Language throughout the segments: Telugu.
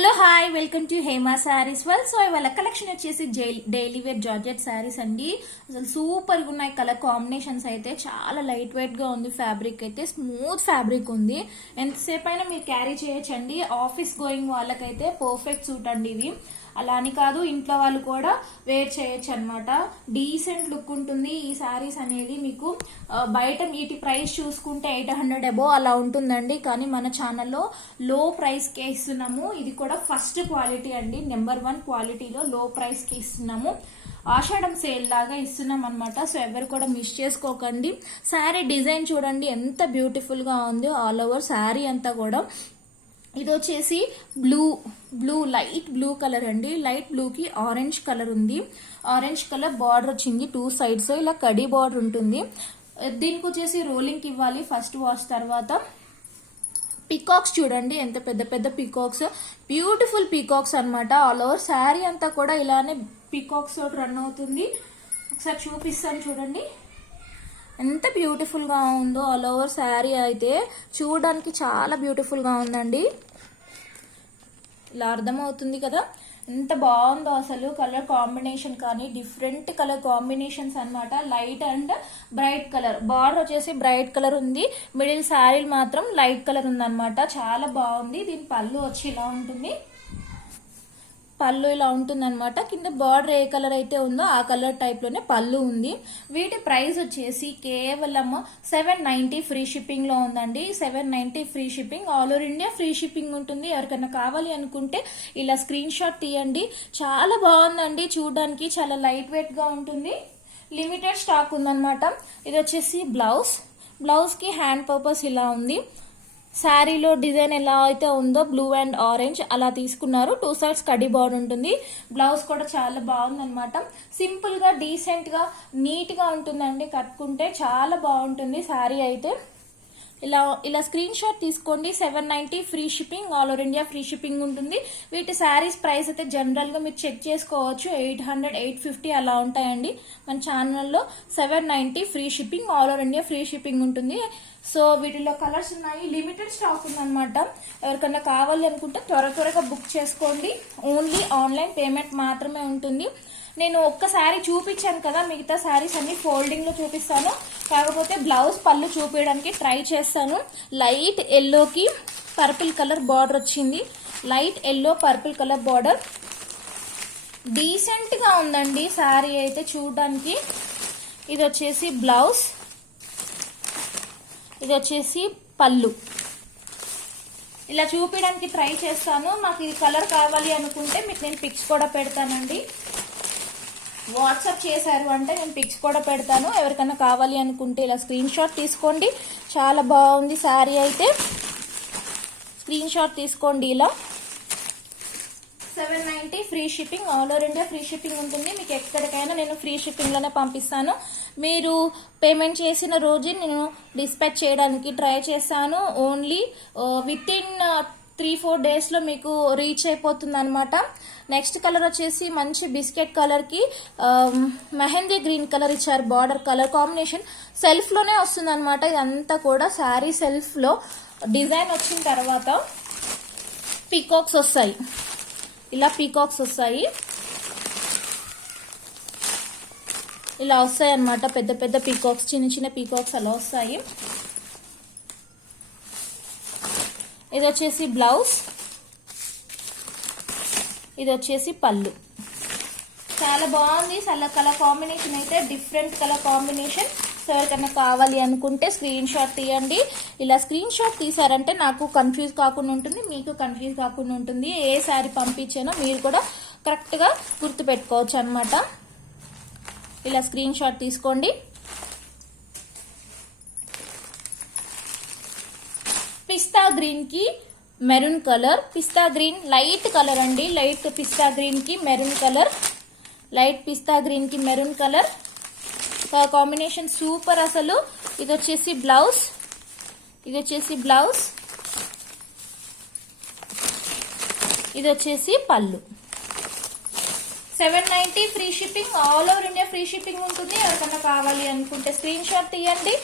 Hello hi welcome to Hema saris well. So ఇవాళ కలెక్షన్ వచ్చేసి డైలీ వేర్ జార్జెట్ శారీస్ అండి. అసలు సూపర్ గా ఉన్నాయి. కలర్ కాంబినేషన్స్ అయితే చాలా లైట్ వెయిట్ గా ఉంది. ఫ్యాబ్రిక్ అయితే స్మూత్ ఫ్యాబ్రిక్ ఉంది. ఎంతసేపు అయినా మీరు క్యారీ చేయొచ్చండి. ఆఫీస్ గోయింగ్ వాళ్ళకైతే పర్ఫెక్ట్ సూట్ అండి ఇది. అలా అని కాదు, ఇంట్లో వాళ్ళు కూడా వేర్ చేయొచ్చు అనమాట. డీసెంట్ లుక్ ఉంటుంది ఈ శారీస్ అనేది. మీకు బయట వీటి ప్రైస్ చూసుకుంటే 800 అబోవ్ అలా ఉంటుందండి. కానీ మన ఛానల్లో లో ప్రైస్ కే ఇస్తున్నాము. ఇది కూడా ఫస్ట్ క్వాలిటీ అండి, నెంబర్ 1 క్వాలిటీలో లో ప్రైస్ కి ఇస్తున్నాము. ఆషాఢం సేల్ లాగా ఇస్తున్నాం అనమాట. సో ఎవరు కూడా మిస్ చేసుకోకండి. శారీ డిజైన్ చూడండి ఎంత బ్యూటిఫుల్ గా ఉందో. ఆల్ ఓవర్ శారీ అంతా కూడా ఇది వచ్చేసి బ్లూ లైట్ బ్లూ కలర్ అండి. లైట్ బ్లూ కి ఆరెంజ్ కలర్ ఉంది. ఆరెంజ్ కలర్ బార్డర్ వచ్చింది 2 సైడ్స్. ఇలా కడి బార్డర్ ఉంటుంది. దీనికి వచ్చేసి రోలింగ్ ఇవ్వాలి ఫస్ట్ వాష్ తర్వాత. పీకాక్స్ చూడండి ఎంత పెద్ద పెద్ద పీకాక్స్, బ్యూటిఫుల్ పీకాక్స్ అనమాట. ఆల్ ఓవర్ శారీ అంతా కూడా ఇలానే పీకాక్స్ తోటి రన్ అవుతుంది. ఒకసారి చూపిస్తాను చూడండి ఎంత బ్యూటిఫుల్ గా ఉందో. ఆల్ ఓవర్ శారీ అయితే చూడడానికి చాలా బ్యూటిఫుల్ గా ఉందండి. ఇలా అర్థమవుతుంది కదా ఎంత బాగుందో అసలు. కలర్ కాంబినేషన్ కానీ డిఫరెంట్ కలర్ కాంబినేషన్స్ అన్నమాట. Light and bright colour. Border వచ్చేసి బ్రైట్ కలర్ ఉంది. మిడిల్ శారీ మాత్రం లైట్ కలర్ ఉందన్నమాట. చాలా బాగుంది. దీని పళ్ళు వచ్చి ఇలా ఉంటుంది. పళ్ళు ఇలా ఉంటుంది అనమాట. కింద బార్డర్ ఏ కలర్ అయితే ఉందో ఆ కలర్ టైప్ లోనే పళ్ళు ఉంది. వీటి ప్రైస్ వచ్చేసి కేవలం 790 ఫ్రీ షిప్పింగ్ లో ఉందండి. 790 free shipping. All over India free shipping ఉంటుంది. ఎవరికైనా కావాలి అనుకుంటే ఇలా స్క్రీన్ షాట్ తీయండి. చాలా బాగుందండి చూడడానికి. చాలా లైట్ వెయిట్ గా ఉంటుంది. లిమిటెడ్ స్టాక్ ఉందన్నమాట. ఇది వచ్చేసి బ్లౌజ్ కి హ్యాండ్ పర్పస్ ఇలా ఉంది. శారీలో డిజైన్ ఎలా అయితే ఉందో బ్లూ అండ్ ఆరెంజ్ అలా తీసుకున్నారు. 2 సైడ్స్ కడి బార్డర్ ఉంటుంది. బ్లౌజ్ కూడా చాలా బాగుంది అనమాట. సింపుల్ గా డీసెంట్ గా నీట్ గా ఉంటుందండి. కట్టుకుంటే చాలా బాగుంటుంది శారీ అయితే. ఇలా స్క్రీన్ షాట్ తీసుకోండి. 790 free shipping. All over India free shipping ఉంటుంది. వీటి శారీస్ ప్రైస్ అయితే జనరల్ గా మీరు చెక్ చేసుకోవచ్చు. 800 850 అలా ఉంటాయండి. మన ఛానల్లో 790 free shipping. All over India free shipping ఉంటుంది. సో వీటిలో కలర్స్ ఉన్నాయి. లిమిటెడ్ స్టాక్ ఉందన్నమాట. ఎవరికన్నా కావాలి అనుకుంటే త్వరగా బుక్ చేసుకోండి. ఓన్లీ ఆన్లైన్ పేమెంట్ మాత్రమే ఉంటుంది. నేను ఒక్క శారీ చూపించాను కదా, మిగతా శారీస్ అన్ని ఫోల్డింగ్ లో చూపిస్తాను. కాకపోతే బ్లౌజ్ పళ్ళు చూపించడానికి ట్రై చేస్తాను. లైట్ ఎల్లోకి పర్పుల్ కలర్ బార్డర్ వచ్చింది. Light yellow purple colour border. Decent గా ఉందండి శారీ అయితే చూడడానికి. ఇది వచ్చేసి బ్లౌజ్, ఇది వచ్చేసి పళ్ళు. ఇలా చూపించడానికి ట్రై చేస్తాను. నాకు ఇది కలర్ కావాలి అనుకుంటే మీకు నేను పిక్స్ కూడా పెడతానండి. వాట్సాప్ చేశారు అంటే నేను పిక్స్ కూడా పెడతాను. ఎవరికైనా కావాలి అనుకుంటే ఇలా స్క్రీన్ షాట్ తీసుకోండి. చాలా బాగుంది శారీ అయితే. స్క్రీన్ షాట్ తీసుకోండి. ఇలా 790 free shipping. All over India free shipping ఉంటుంది. మీకు ఎక్కడికైనా నేను ఫ్రీ షిప్పింగ్ లోనే పంపిస్తాను. మీరు పేమెంట్ చేసిన రోజు నేను డిస్పాచ్ చేయడానికి ట్రై చేస్తాను. ఓన్లీ విత్ ఇన్ 3-4 డేస్ లో మీకు రీచ్ అయిపోతుంది అనమాట. నెక్స్ట్ కలర్ వచ్చేసి మంచి బిస్కెట్ కలర్ కి మెహందీ గ్రీన్ కలర్ ఇచ్చారు. బార్డర్ కలర్ కాంబినేషన్ సెల్ఫ్ లోనే వస్తుంది అనమాట. ఇదంతా కూడా శారీ సెల్ఫ్ లో డిజైన్ వచ్చిన తర్వాత పీకాక్స్ వస్తాయి. ఇలా పీకాక్స్ వస్తాయి. ఇలా వస్తాయి అన్నమాట. పెద్ద పెద్ద పీకాక్స్, చిన్న చిన్న పీకాక్స్ అలా వస్తాయి. ఇది వచ్చేసి బ్లౌజ్, ఇది వచ్చేసి పళ్ళు. చాలా బాగుంది. కలర్ కాంబినేషన్ అయితే డిఫరెంట్ కలర్ కాంబినేషన్. సో ఎవరికైనా కావాలి అనుకుంటే స్క్రీన్ షాట్ తీయండి. ఇలా స్క్రీన్ షాట్ తీసారంటే నాకు కన్ఫ్యూజ్ కాకుండా ఉంటుంది, మీకు కన్ఫ్యూజ్ కాకుండా ఉంటుంది. ఏ శారీ పంపించానో మీరు కూడా కరెక్ట్ గా గుర్తు పెట్టుకోవచ్చు అనమాట. ఇలా స్క్రీన్ షాట్ తీసుకోండి. పిస్తా గ్రీన్ కి మెరూన్ కలర్. పిస్తా గ్రీన్ లైట్ కలర్ అండి. లైట్ పిస్తా గ్రీన్ కి మెరూన్ కలర్. లైట్ పిస్తా గ్రీన్ కి మెరూన్ కలర్ కాంబినేషన్ సూపర్ అసలు. ఇది వచ్చేసి బ్లౌజ్, ఇది వచ్చేసి బ్లౌజ్, ఇది వచ్చేసి పళ్ళు. 790 free shipping. All over India free shipping ఉంటుంది. ఎవరికన్నా కావాలి అనుకుంటే స్క్రీన్ షాట్ తీయండి.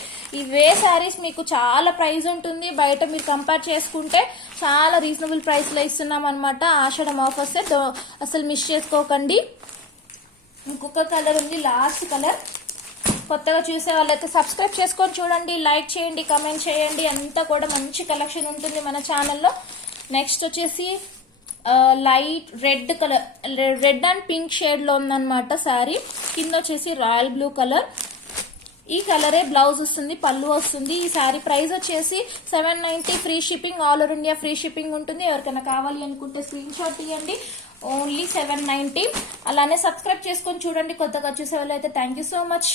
ఇవే శారీస్ మీకు చాలా ప్రైస్ ఉంటుంది, బయట మీరు కంపేర్ చేసుకుంటే చాలా రీజనబుల్ ప్రైస్ లో ఇస్తున్నాం అనమాట. ఆషాఢం ఆఫర్స్ అసలు మిస్ చేసుకోకండి. ఇంకొక కలర్ ఉంది, లాస్ట్ కలర్. కొత్తగా చూసే వాళ్ళైతే సబ్స్క్రైబ్ చేసుకొని చూడండి, లైక్ చేయండి, కమెంట్ చేయండి. అంతా కూడా మంచి కలెక్షన్ ఉంటుంది మన ఛానల్లో. నెక్స్ట్ వచ్చేసి light red colour, red and pink shade లో ఉందన్నమాట శారీ. కింద వచ్చేసి రాయల్ బ్లూ కలర్. ఈ కలరే బ్లౌజ్ వస్తుంది, పళ్ళు వస్తుంది. ఈ శారీ ప్రైస్ వచ్చేసి 790, free shipping, all over India free shipping ఉంటుంది. ఎవరికైనా కావాలి అనుకుంటే స్క్రీన్ షాట్ తీయండి. ఓన్లీ 790. అలానే సబ్స్క్రైబ్ చేసుకొని చూడండి కొత్తగా చూసే వాళ్ళు అయితే. Thank you so much.